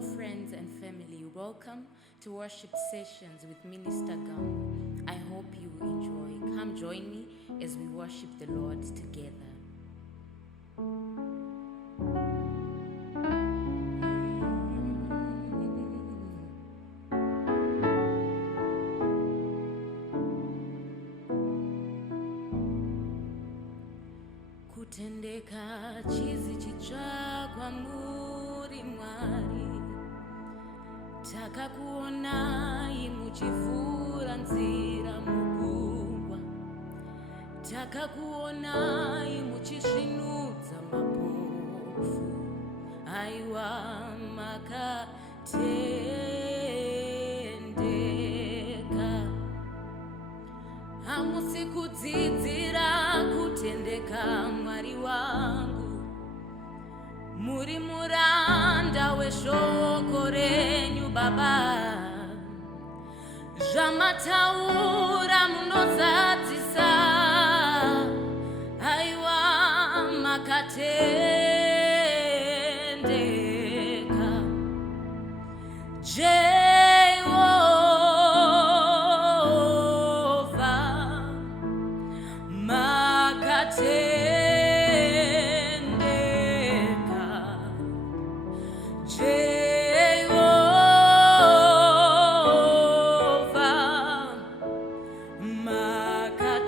Hello, friends and family. Welcome to worship sessions with Minister Gam. I hope you will enjoy. Come join me as we worship the Lord together. Kutendeka chizi chichagwa muri Mwari, takakuonai muchivhura nzira mugungwa, takakuonai muchisvinudza mapofu. Aiwa, makatendeka. Hamusi kudzidzira kutendeka, Mwari wangu. Muri muranda weshoko renyu, Baba. Zvamataura munozadzisa. Aiwa, makatendeka. Jehovah, makatendeka. Jehovah, makatendeka.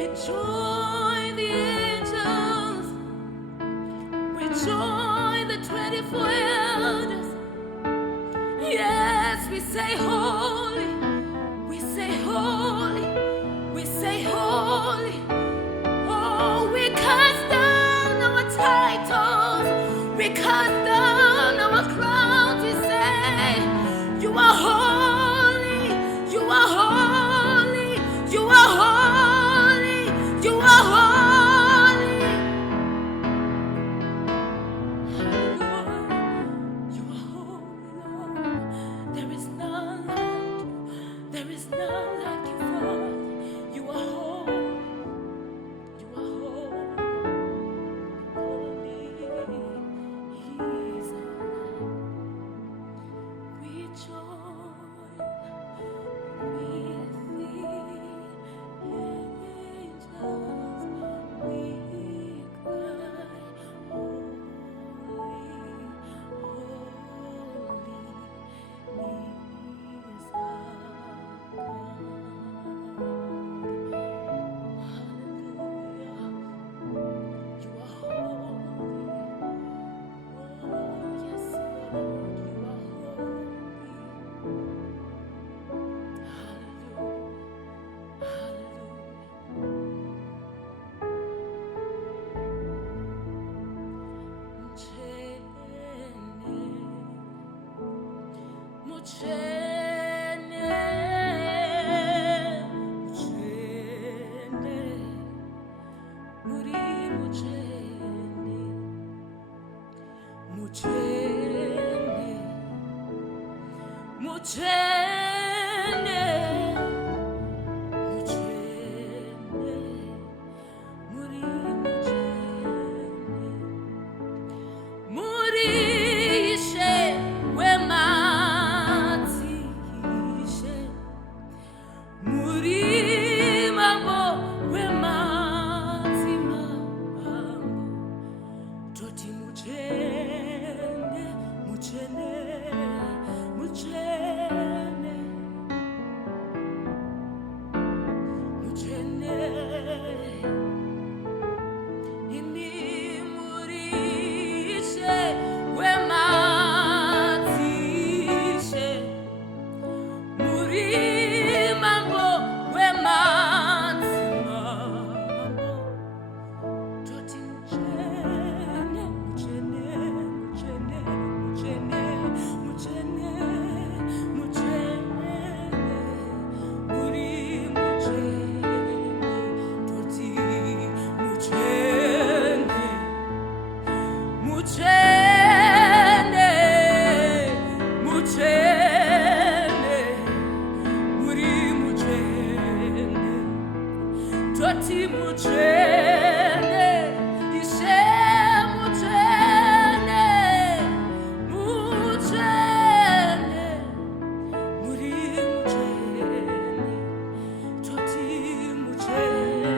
We join the angels. We join the 24 elders. Yes, we say holy. We say holy. We say holy. Oh, we cast down our titles. We cast down our crowns. We say, you are holy. You are holy. You are holy. You are holy. You are holy, Lord. There is none like you. There is none like you, Father. You are holy. You are holy. Holy is our God. We join with the angels. We cry, holy, holy is our God. Hallelujah. You are holy. Oh, yes, Lord, you are holy. Hallelujah. Hallelujah. Muchene, muchene, muri muchene, muchene, muchene, muchene, muri muchene, murishe wematishe, muri mambo wematimambo, toti muchene, muchene, muchene, muchene, imi murishe wematishe, muri mambo wematimambo, toti muchene, muchene, muchene, muchene, muchene, muchene, muri muchene, toti muchene, muchene, muchene, muri muchene, toti muchene, ishe muchene, muchene, muri muchene, toti muchene,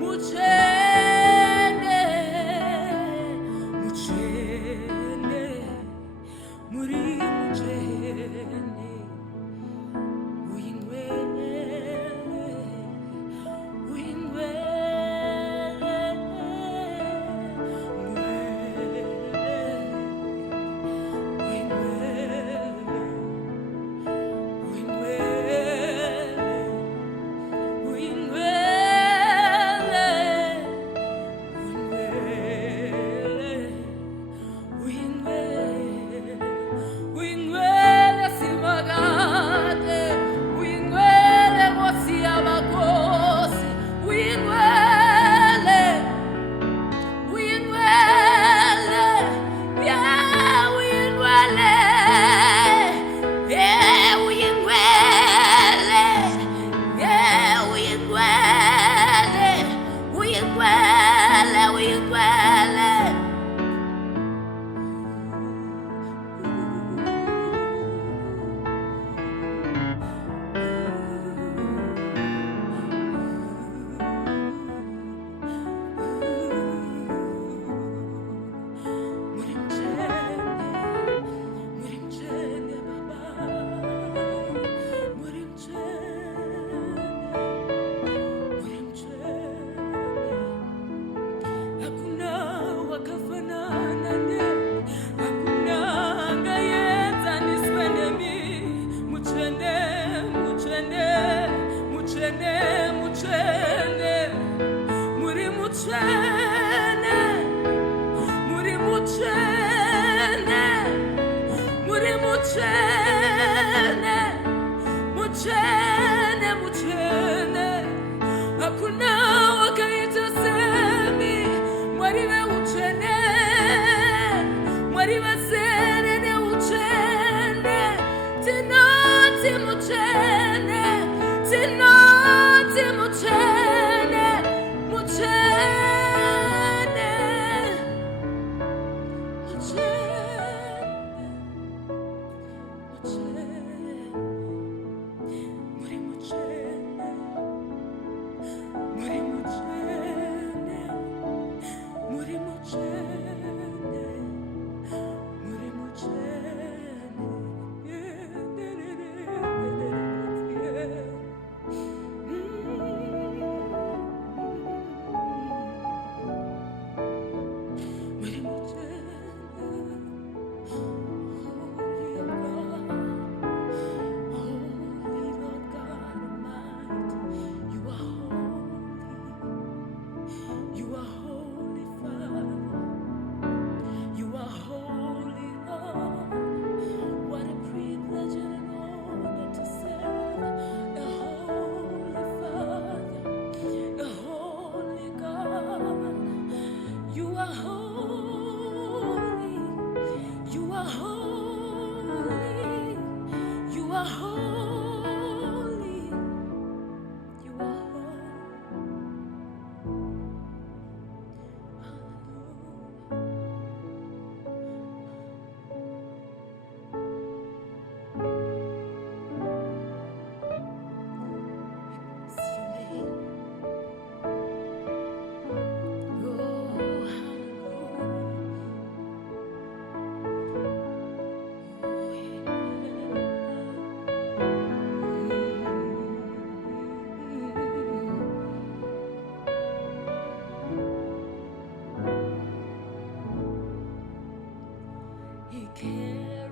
muchene, muchene, muri muchene, uyingwele, muchene, muchene, hakuna wakaita semi, mwariwe uchene, mwariwe serene uchene, tinoti muchene, tinoti muchene, muchene, muchene, muri muchene, muri muchene, muri muchene, muri muchene, muri muchene. Holy Lord God Almighty, you are holy. You are holy, Father. You are holy, Lord. What a privilege and an honor to serve a holy Father, a holy God. You are holy. You are holy. You are holy. You are holy.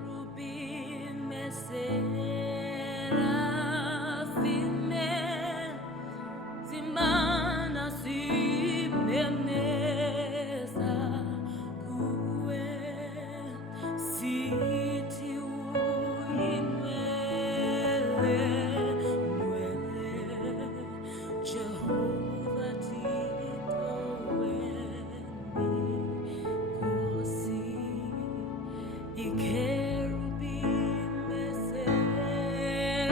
Cherubim e serafime, zimana zimemeza kuwe, siti uinwele, nwele, Jehovah titoweni kosi. Cherubim e serafime,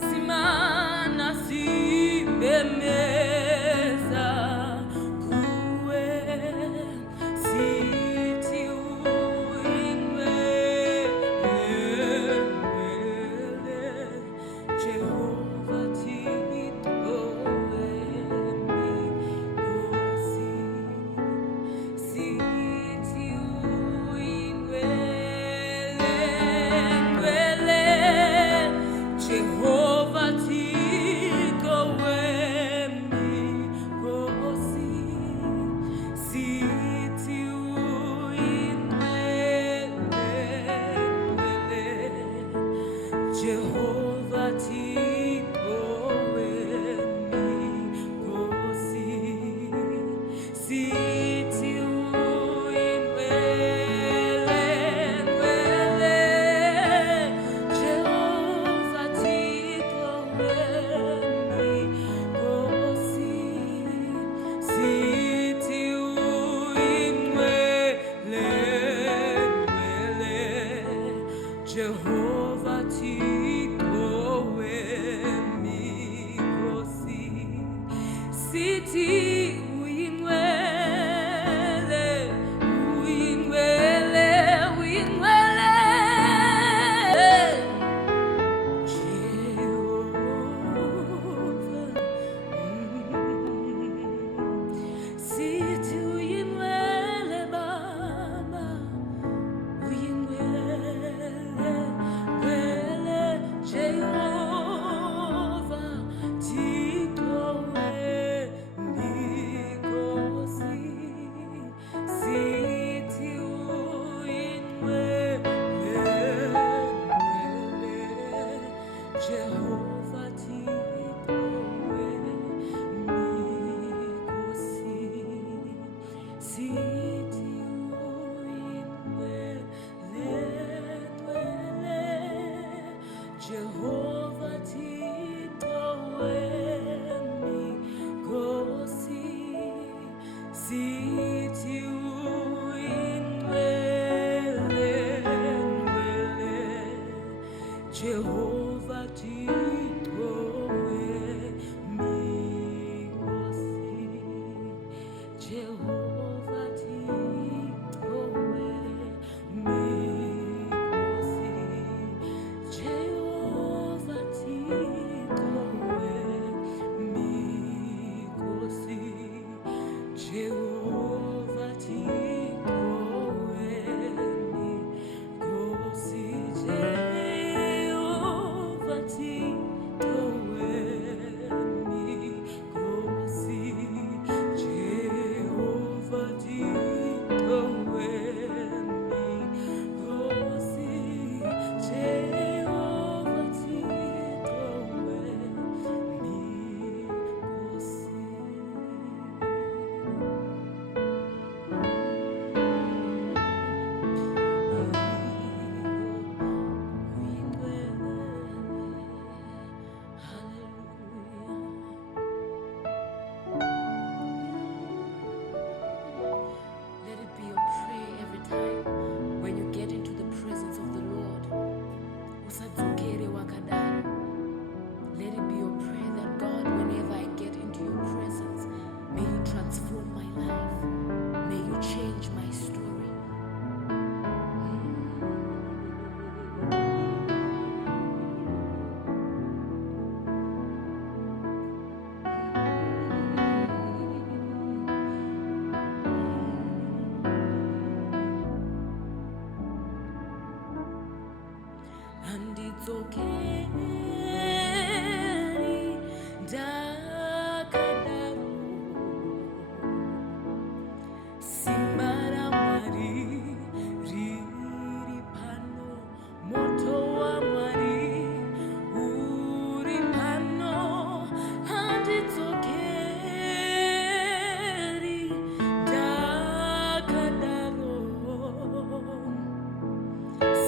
simana simemeza kuwe, siti uinwele, Jehovah titoweni kosi. Siti uinwele, nwele, Jehovah titoweni kosi. Siti uinwele, nwele, Jehovah titoweni kosi. Siti uinwele, nwele, Jehovah titoweni kosi. Siti uinwele, nwele, Jehovah titoweni kosi. Siti uinwele, uinwele, uinwele, Jehovah. Siti uinwele, Baba, uinwele, nwele, Jehovah titoweni kosi. Siti uinwele, nwele, Jehovah titoweni kosi. Siti uinwele, Jehovah titoweni kosi siti uinwele Jehovah titoweni kosi Jehovah titoweni and it's okay. Dakadaru simbara mwari riri pano moto wa mwari uri pano and it's okay. Dakadaru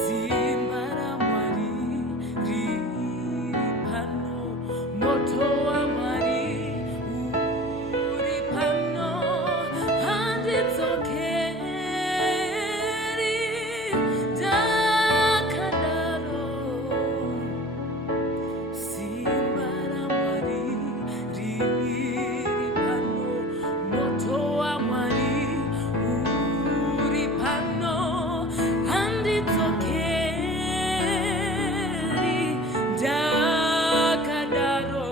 simbara mwari riri pano moto wa mwari uri pano and it's okay. Dakadaru simbara mwari riri pano moto wa mwari uri pano and it's okay. Dakadaru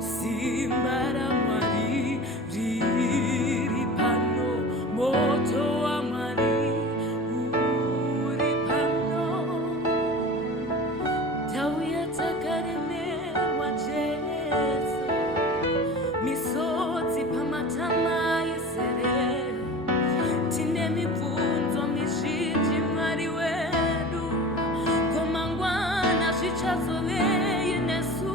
simbara mwari riri pano moto wa mwari uri pano Tauya takaremerwa Jesu misodzi pamatama isere tine mibvunzo mizhinji mwari wedu komangwana zvichazovei nesu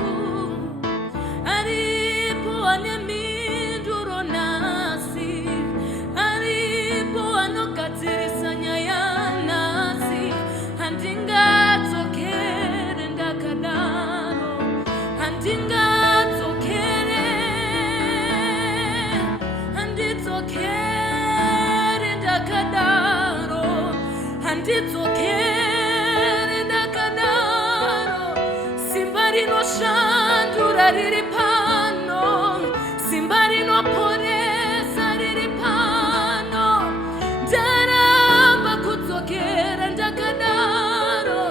aripo ane minduro nhasi aripo anogadzirisa nyaya nhasi handingadzokere ndakadaro handingadzokere handidzokere ndakadaro handidzokere ndakadaro simba rinoshandura riri pano simba rinoporesa riri pano ndaramba kudzokera ndakadaro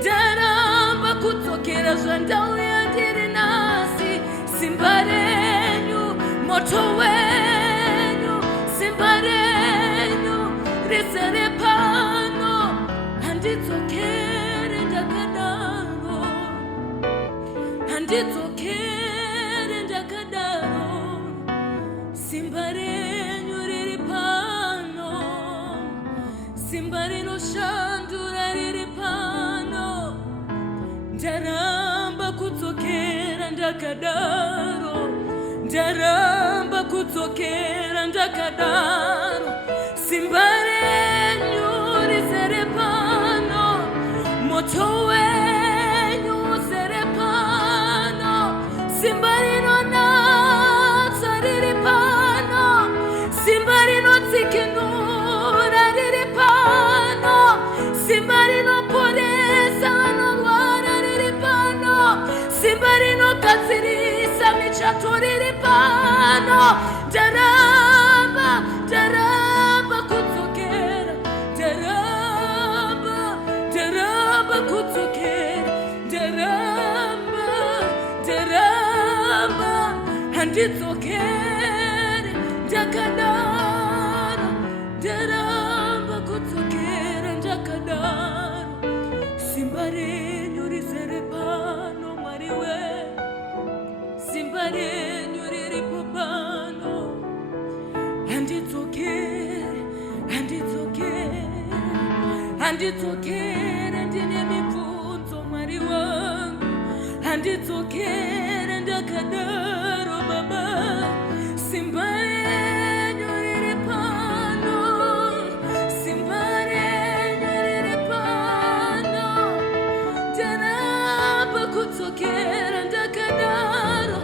ndaramba kudzokera zvandauya ndiri nasi simba renyu moto wenyu simba renyu rizere pano handidzokere ndakadaro handidzokere ndakadaro simba renyu riri pano simba rinoshandura riri pano ndaramba kudzokera ndakadaro ndaramba kudzokera ndakadaro simba renyu rizere pano moto moto wenyu uzere pano, simba rinonatsa riri pano, simba rinodzikinura riri pano, simba rinoporesa vanorwara riri pano, simba rinogadzirisa michato riri pano. Ndaramba, ndaramba kudzokera, ndaramba, ndaramba kudzokera, ndaramba, ndaramba, handidzokere, ndakadaro, ndaramba kudzokera, ndakadaro. Simba renyu rizere pano, Mwari wedu, simba renyu riripo pano. Handidzokere, handidzokere, handidzokere, ndine mibvunzo Mwari wangu. Handidzokere, ndakadaro Baba. Simba renyu riri pano, simba renyu riri pano. Ndaramba kudzokera, ndakadaro,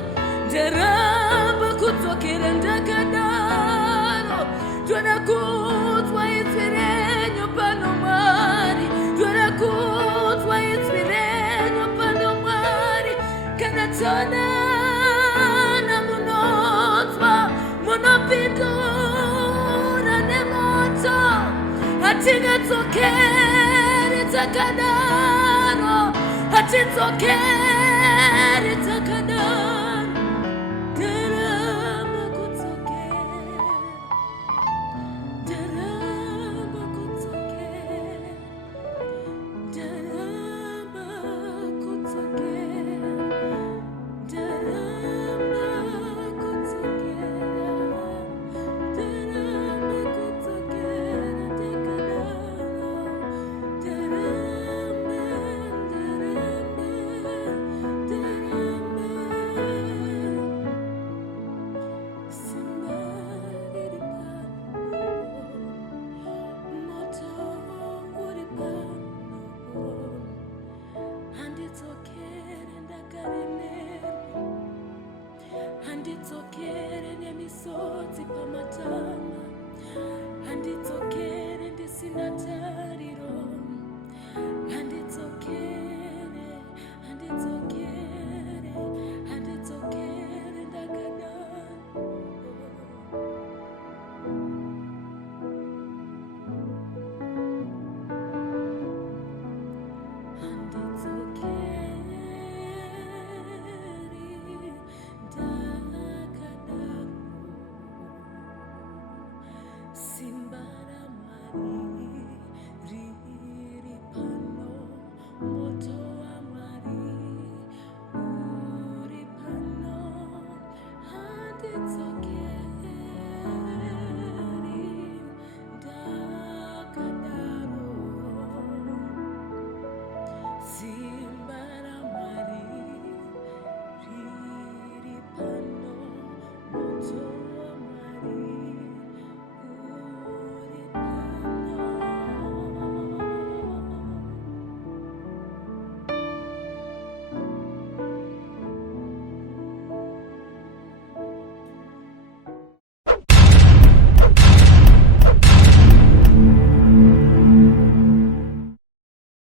ndaramba kudzokera, ndakadaro. Ndoda kudzwa inzwi renyu pano Mwari, ndoda kudzwa inzwi renyu pano Mwari. Kana tonana munonzwa, munopindura nemoto. Hatingadzokeri takadaro, hatidzokeri takadaro. Ndaramba kudzokera, ndaramba kudzokera, ndaramba kudzokera, ndaramba kudzokera, ndaramba kudzokera, ndakadaro, ndaramba, ndaramba, simba riri pano, moto uri pano. Handidzokere ndakaremerwa, handidzokere nemisodzi pamatama, handidzokere ndisina tariro, handidzokere, handidzokere, handidzokere ndakadaro. Handidzokere.